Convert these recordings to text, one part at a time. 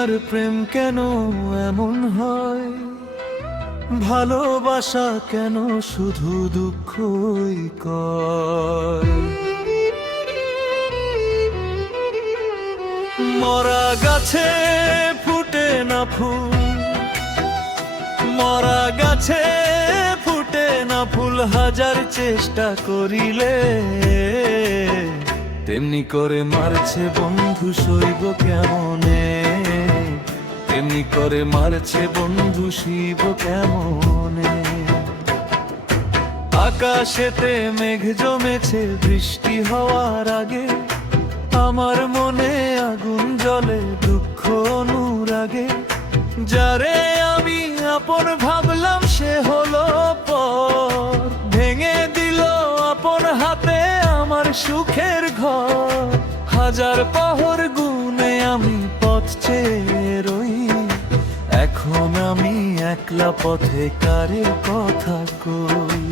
দুনিয়ার প্রেম কেন এমন হয়, ভালোবাসা কেন শুধু দুঃখই কয়। মরা গাছে ফুটে না ফুল, মরা গাছে ফুটে না ফুল, হাজার চেষ্টা করিলে তেমনি করে মারছে বন্ধু সইব কেমনে, তেমনি করে মারছে বন্ধু শিব কেমনে। আকাশেতে মেঘ জমেছে বৃষ্টি হওয়ার আগে, আমার মনে আগুন জ্বলে দুঃখ অনুরাগে। যারে আমি আপন ভাবলাম সে হলো পর, ভেঙে দিল আপন হাতে আমার সুখের ঘর। হাজার পাহর গুনে আমি পথ চেয়ে রই, এখন আমি একলা পথে কারে কথা কই।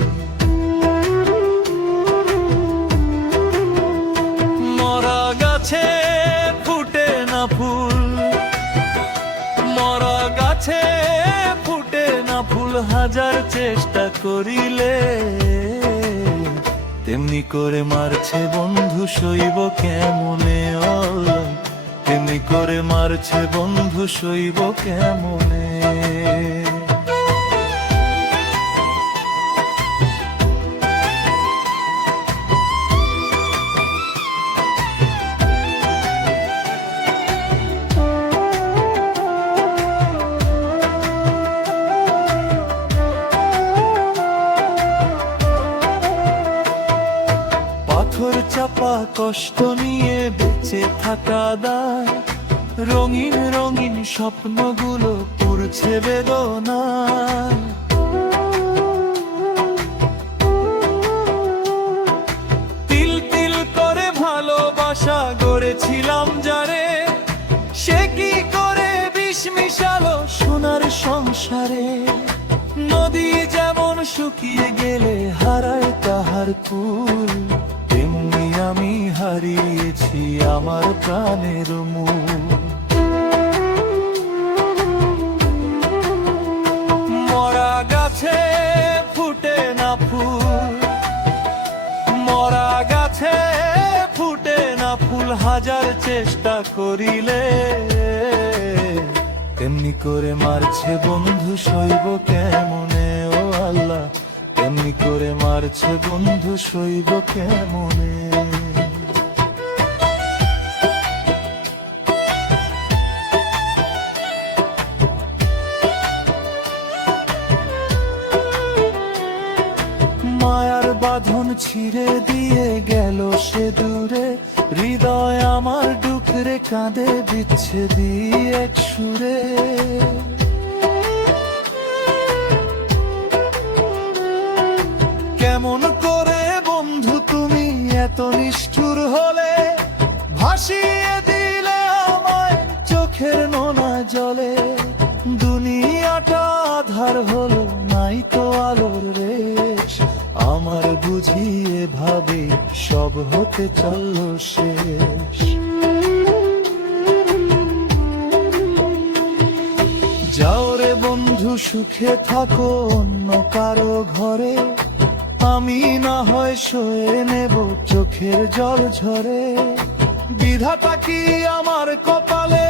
মরা গাছে ফুটে না ফুল, মরা গাছে ফুটে না ফুল, হাজার চেষ্টা করিলে তেমনি করে মারছে বন্ধু সইব কেমনে। তেমনি করে মারছে বন্ধু সইব কেমনে। পাথর চাপা কষ্ট নিয়ে বেঁচে থাকা দায়, রঙিন রঙিন স্বপ্নগুলো পুড়ছে বেদনায়। তিল তিল করে ভালোবাসা গড়েছিলাম যারে, সে কি করে বিষ মিশালো সোনার সংসারে। নদী যেমন শুকিয়ে গেলে হারায় তাহার কুল, তেমনি আমি হারিয়েছি আমার প্রাণের মূল। মরা গাছে ফুটে না ফুল, মরা গাছে ফুটে না ফুল, হাজার চেষ্টা করিলে তেমনি করে মারছে বন্ধু সইব কেমনে। ও আল্লাহ, তেমনি করে মারছে বন্ধু সইব কেমনে। মায়ার বাঁধন ছিঁড়ে দিয়ে গেল সে দূরে, হৃদয় আমার ডুকরে কাঁদে বিচ্ছেদি এক সুরে। কেমন করে বন্ধু তুমি এত নিষ্ঠুর হলে, ভাসিয়ে দিলে আমায় চোখের নোনা জলে। দুনিয়াটা আধার হলো, নাই তো আলোর রেশ, আমার বুঝি এভাবে সব হতে চলল শেষ। যাও রে বন্ধু সুখে থাকো অন্য কারো ঘরে, আমি না হয় সয়ে নেব চোখের জল ঝরে। বিধাতা কি আমার কপালে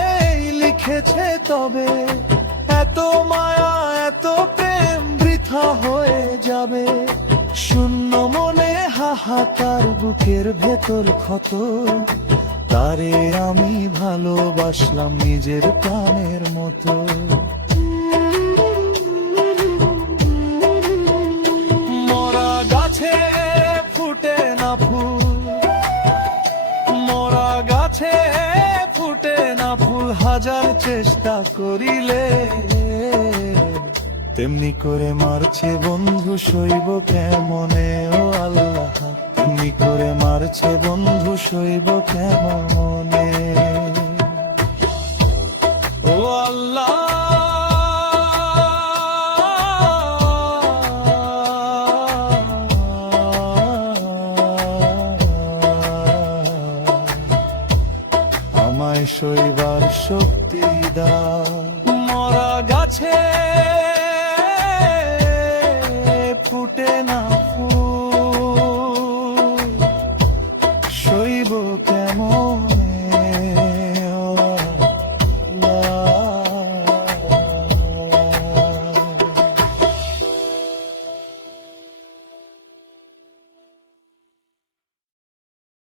লিখেছে তবে, এত মায়া এত প্রেম বৃথা হয়ে যাবে। শূন্য মনে হাহাকার বুকের ভেতর ক্ষত, তারে আমি ভালোবাসলাম নিজের প্রাণের মতো। মরা গাছে ফুটে না ফুল, মরা গাছে ফুটে না ফুল, হাজার চেষ্টা করিলে তেমনি করে মারছে বন্ধু সইব কেমনে। ও আল্লাহ, তেমনি করে মারছে বন্ধু সইব কেমনে। ও আল্লাহ, আমায় সইবার শক্তি দাও। মরা গাছে ফুটে না ফুল,